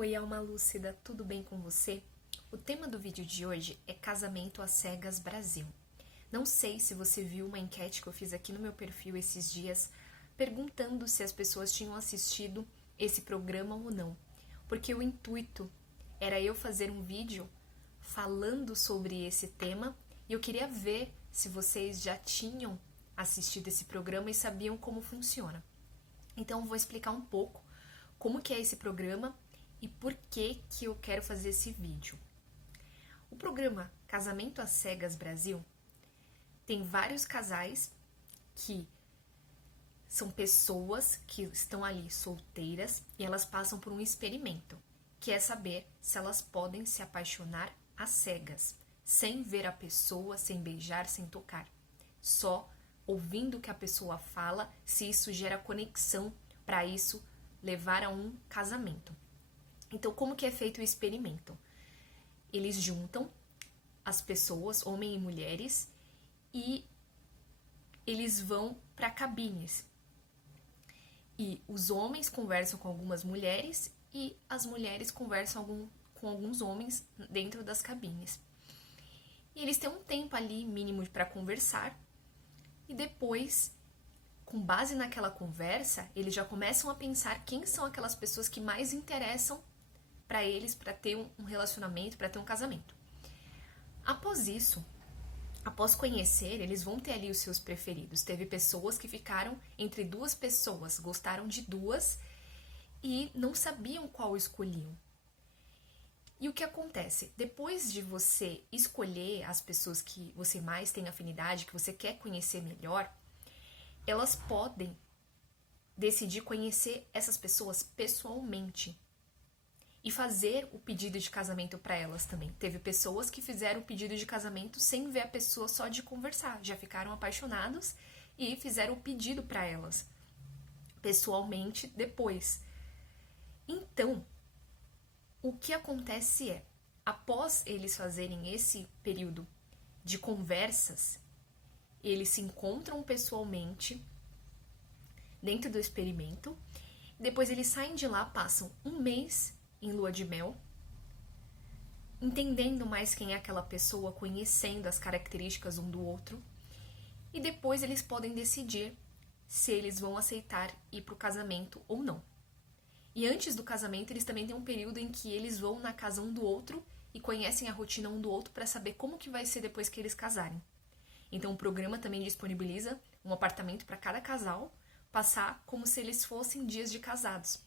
Oi, alma lúcida, tudo bem com você? O tema do vídeo de hoje é Casamento às Cegas Brasil. Não sei se você viu uma enquete que eu fiz aqui no meu perfil esses dias, perguntando se as pessoas tinham assistido esse programa ou não, porque o intuito era eu fazer um vídeo falando sobre esse tema e eu queria ver se vocês já tinham assistido esse programa e sabiam como funciona. Então eu vou explicar um pouco como que é esse programa e por que eu quero fazer esse vídeo. O programa Casamento às Cegas Brasil tem vários casais que são pessoas que estão ali solteiras e elas passam por um experimento, que é saber se elas podem se apaixonar às cegas, sem ver a pessoa, sem beijar, sem tocar. Só ouvindo o que a pessoa fala, se isso gera conexão para isso levar a um casamento. Então, como que é feito o experimento? Eles juntam as pessoas, homens e mulheres, e eles vão para cabines. E os homens conversam com algumas mulheres e as mulheres conversam com alguns homens dentro das cabines. E eles têm um tempo ali mínimo para conversar e depois, com base naquela conversa, eles já começam a pensar quem são aquelas pessoas que mais interessam para eles, para ter um relacionamento, para ter um casamento. Após isso, após conhecer, eles vão ter ali os seus preferidos. Teve pessoas que ficaram entre duas pessoas, gostaram de duas e não sabiam qual escolhiam. E o que acontece? Depois de você escolher as pessoas que você mais tem afinidade, que você quer conhecer melhor, elas podem decidir conhecer essas pessoas pessoalmente e fazer o pedido de casamento para elas também. Teve pessoas que fizeram o pedido de casamento sem ver a pessoa, só de conversar. Já ficaram apaixonados e fizeram o pedido para elas pessoalmente depois. Então, o que acontece é, após eles fazerem esse período de conversas, eles se encontram pessoalmente dentro do experimento, depois eles saem de lá, passam um mês em lua de mel, entendendo mais quem é aquela pessoa, conhecendo as características um do outro, e depois eles podem decidir se eles vão aceitar ir para o casamento ou não. E antes do casamento, eles também têm um período em que eles vão na casa um do outro e conhecem a rotina um do outro para saber como que vai ser depois que eles casarem. Então o programa também disponibiliza um apartamento para cada casal passar como se eles fossem dias de casados.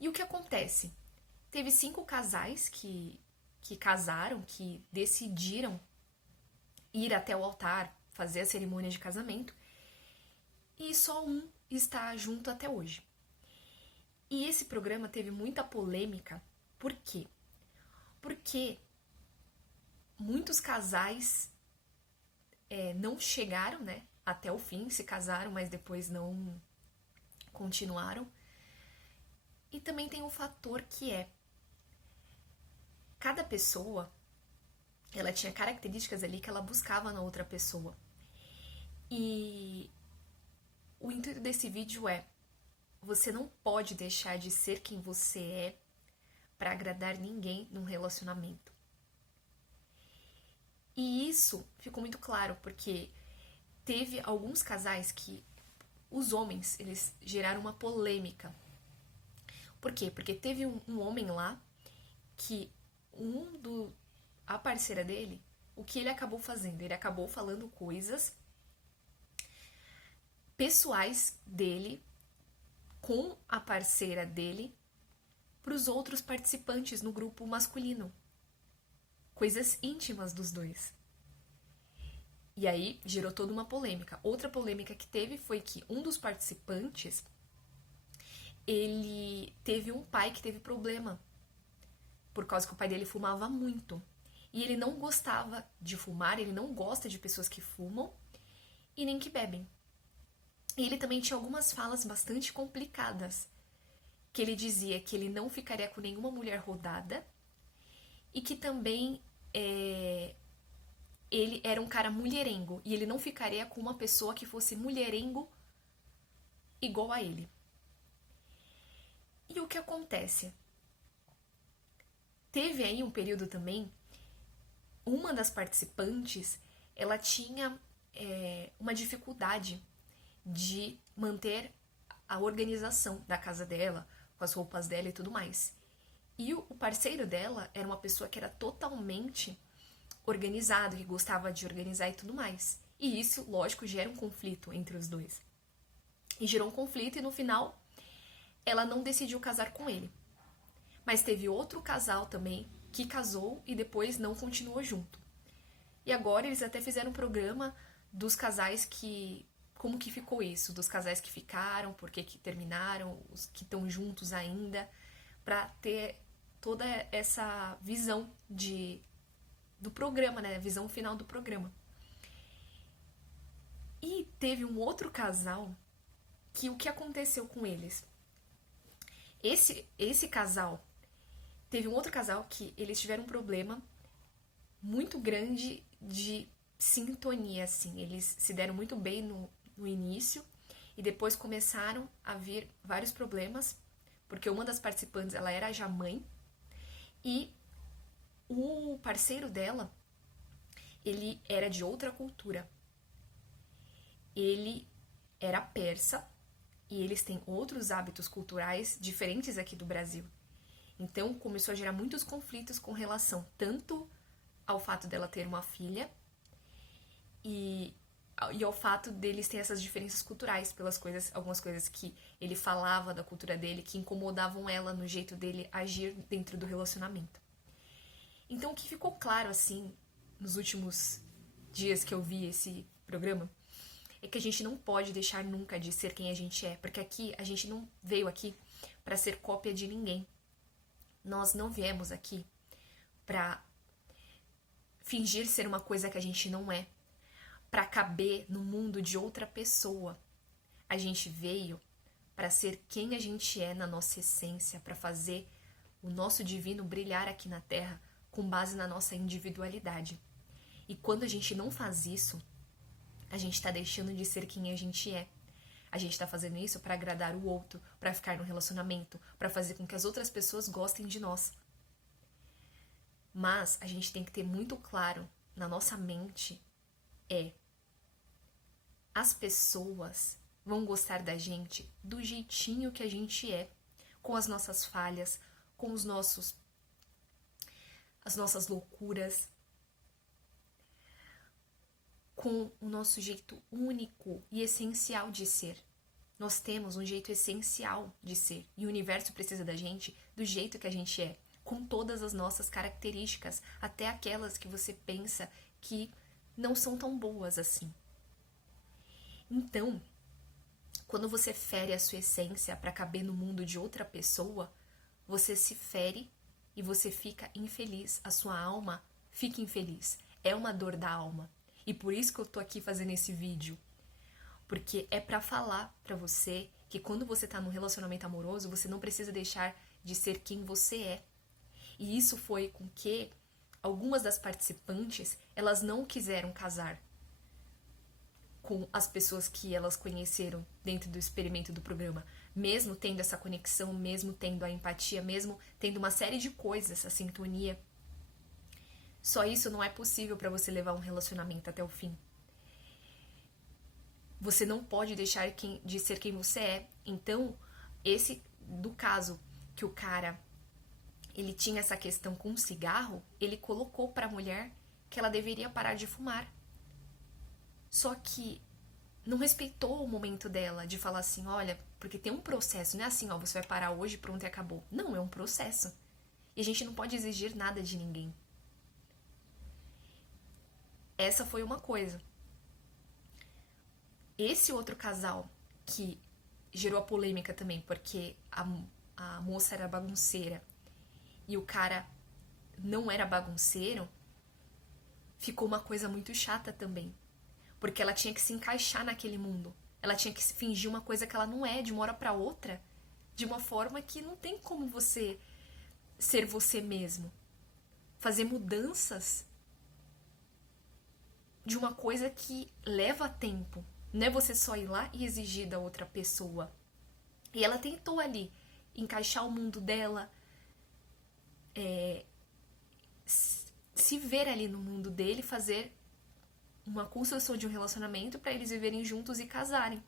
E o que acontece? Teve 5 casais que casaram, que decidiram ir até o altar, fazer a cerimônia de casamento, e só um está junto até hoje. E esse programa teve muita polêmica, por quê? Porque muitos casais não chegaram, né, até o fim, se casaram, mas depois não continuaram. E também tem um fator que é, cada pessoa, ela tinha características ali que ela buscava na outra pessoa. E o intuito desse vídeo é, você não pode deixar de ser quem você é para agradar ninguém num relacionamento. E isso ficou muito claro, porque teve alguns casais que os homens, eles geraram uma polêmica. Por quê? Porque teve um homem lá que a parceira dele, o que ele acabou fazendo? Ele acabou falando coisas pessoais dele com a parceira dele para os outros participantes no grupo masculino. Coisas íntimas dos dois. E aí gerou toda uma polêmica. Outra polêmica que teve foi que um dos participantes, ele teve um pai que teve problema, por causa que o pai dele fumava muito. E ele não gostava de fumar, ele não gosta de pessoas que fumam e nem que bebem. E ele também tinha algumas falas bastante complicadas, que ele dizia que ele não ficaria com nenhuma mulher rodada e que também ele era um cara mulherengo e ele não ficaria com uma pessoa que fosse mulherengo igual a ele. E o que acontece? Teve aí um período também, uma das participantes, ela tinha uma dificuldade de manter a organização da casa dela, com as roupas dela e tudo mais. E o parceiro dela era uma pessoa que era totalmente organizado, que gostava de organizar e tudo mais. E isso, lógico, gera um conflito entre os dois. E gerou um conflito e no final ela não decidiu casar com ele. Mas teve outro casal também que casou e depois não continuou junto. E agora eles até fizeram um programa dos casais que... Como que ficou isso? Dos casais que ficaram, por que terminaram, os que estão juntos ainda, pra ter toda essa visão do programa, né? A visão final do programa. E teve um outro casal que o que aconteceu com eles? Esse casal, teve um outro casal que eles tiveram um problema muito grande de sintonia, assim. Eles se deram muito bem no início e depois começaram a vir vários problemas, porque uma das participantes, ela era já mãe e o parceiro dela, ele era de outra cultura. Ele era persa e eles têm outros hábitos culturais diferentes aqui do Brasil. Então começou a gerar muitos conflitos com relação tanto ao fato dela ter uma filha e ao fato deles terem essas diferenças culturais, algumas coisas que ele falava da cultura dele que incomodavam ela no jeito dele agir dentro do relacionamento. Então o que ficou claro assim nos últimos dias que eu vi esse programa é que a gente não pode deixar nunca de ser quem a gente é, porque aqui a gente não veio aqui para ser cópia de ninguém. Nós não viemos aqui para fingir ser uma coisa que a gente não é, para caber no mundo de outra pessoa. A gente veio para ser quem a gente é na nossa essência, para fazer o nosso divino brilhar aqui na Terra com base na nossa individualidade. E quando a gente não faz isso, a gente está deixando de ser quem a gente é. A gente está fazendo isso para agradar o outro, para ficar no relacionamento, para fazer com que as outras pessoas gostem de nós. Mas a gente tem que ter muito claro na nossa mente as pessoas vão gostar da gente do jeitinho que a gente é, com as nossas falhas, com as nossas loucuras, com o nosso jeito único e essencial de ser. Nós temos um jeito essencial de ser e o universo precisa da gente do jeito que a gente é, com todas as nossas características, até aquelas que você pensa que não são tão boas assim. Então, quando você fere a sua essência para caber no mundo de outra pessoa, você se fere e você fica infeliz. A sua alma fica infeliz. É uma dor da alma. E por isso que eu tô aqui fazendo esse vídeo. Porque é para falar para você que quando você tá num relacionamento amoroso, você não precisa deixar de ser quem você é. E isso foi com que algumas das participantes, elas não quiseram casar com as pessoas que elas conheceram dentro do experimento do programa, mesmo tendo essa conexão, mesmo tendo a empatia, mesmo tendo uma série de coisas, a sintonia. Só isso não é possível para você levar um relacionamento até o fim. Você não pode deixar de ser quem você é. Então, do caso que o cara ele tinha essa questão com o cigarro, ele colocou para a mulher que ela deveria parar de fumar. Só que não respeitou o momento dela de falar assim, olha, porque tem um processo, não é assim, ó, você vai parar hoje, pronto e acabou. Não, é um processo. E a gente não pode exigir nada de ninguém. Essa foi uma coisa. Esse outro casal que gerou a polêmica também, porque a moça era bagunceira e o cara não era bagunceiro, ficou uma coisa muito chata também. Porque ela tinha que se encaixar naquele mundo. Ela tinha que fingir uma coisa que ela não é, de uma hora pra outra. De uma forma que não tem como você ser você mesmo. Fazer mudanças de uma coisa que leva tempo. Não é você só ir lá e exigir da outra pessoa. E ela tentou ali encaixar o mundo dela, se ver ali no mundo dele, fazer uma construção de um relacionamento para eles viverem juntos e casarem.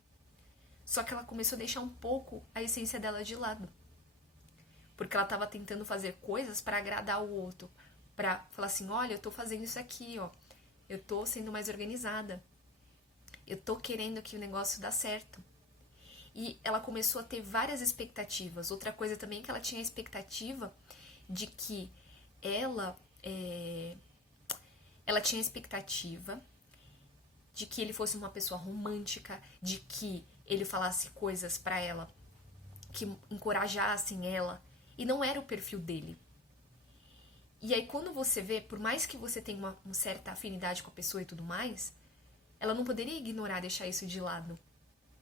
Só que ela começou a deixar um pouco a essência dela de lado. Porque ela estava tentando fazer coisas para agradar o outro. Para falar assim, olha, eu tô fazendo isso aqui, ó. Eu tô sendo mais organizada. Eu tô querendo que o negócio dê certo. E ela começou a ter várias expectativas. Outra coisa também é que ela tinha a expectativa de que ela tinha a expectativa de que ele fosse uma pessoa romântica, de que ele falasse coisas pra ela que encorajassem ela, e não era o perfil dele. E aí quando você vê, por mais que você tenha uma certa afinidade com a pessoa e tudo mais, ela não poderia ignorar, deixar isso de lado,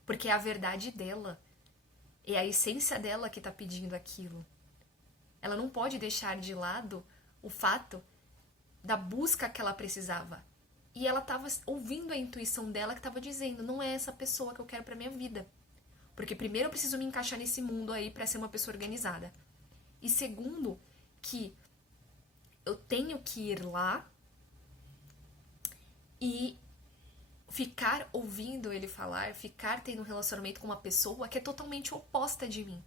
porque é a verdade dela, é a essência dela que tá pedindo aquilo. Ela não pode deixar de lado o fato da busca que ela precisava. E ela estava ouvindo a intuição dela que estava dizendo, não é essa pessoa que eu quero pra minha vida. Porque primeiro eu preciso me encaixar nesse mundo aí pra ser uma pessoa organizada. E segundo, que eu tenho que ir lá e ficar ouvindo ele falar, ficar tendo um relacionamento com uma pessoa que é totalmente oposta de mim.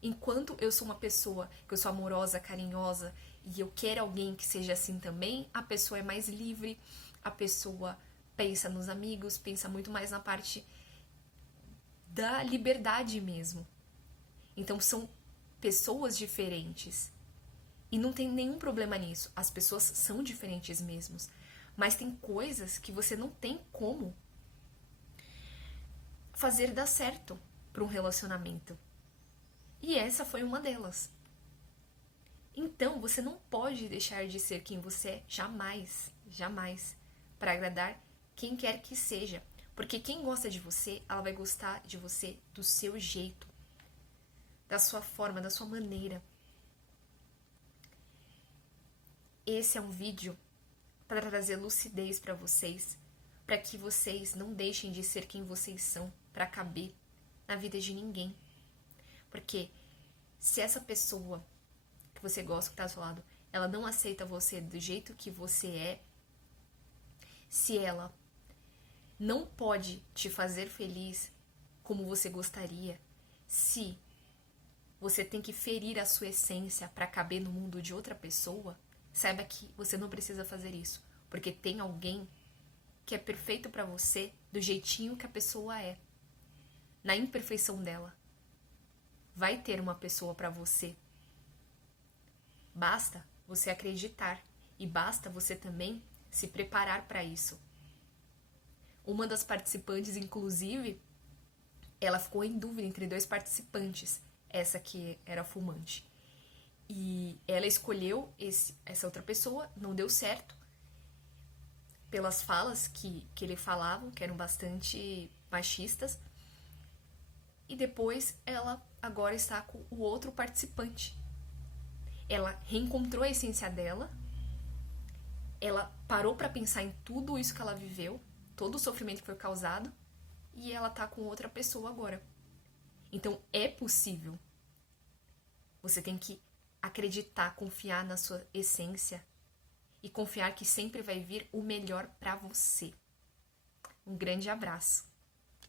Enquanto eu sou uma pessoa que eu sou amorosa, carinhosa e eu quero alguém que seja assim também, a pessoa é mais livre, a pessoa pensa nos amigos, pensa muito mais na parte da liberdade mesmo. Então são pessoas diferentes. E não tem nenhum problema nisso. As pessoas são diferentes mesmo. Mas tem coisas que você não tem como fazer dar certo para um relacionamento. E essa foi uma delas. Então, você não pode deixar de ser quem você é, jamais, jamais, para agradar quem quer que seja. Porque quem gosta de você, ela vai gostar de você do seu jeito, da sua forma, da sua maneira. Esse é um vídeo para trazer lucidez para vocês, para que vocês não deixem de ser quem vocês são, para caber na vida de ninguém. Porque se essa pessoa que você gosta, que está ao seu lado, ela não aceita você do jeito que você é, se ela não pode te fazer feliz como você gostaria, se você tem que ferir a sua essência para caber no mundo de outra pessoa, saiba que você não precisa fazer isso, porque tem alguém que é perfeito para você do jeitinho que a pessoa é, na imperfeição dela. Vai ter uma pessoa para você. Basta você acreditar e basta você também se preparar para isso. Uma das participantes, inclusive, ela ficou em dúvida entre dois participantes, essa que era fumante. E ela escolheu essa outra pessoa, não deu certo, pelas falas que ele falava, que eram bastante machistas. E depois ela agora está com o outro participante. Ela reencontrou a essência dela, ela parou para pensar em tudo isso que ela viveu, todo o sofrimento que foi causado, e ela tá com outra pessoa agora. Então é possível. Você tem que acreditar, confiar na sua essência e confiar que sempre vai vir o melhor para você. Um grande abraço.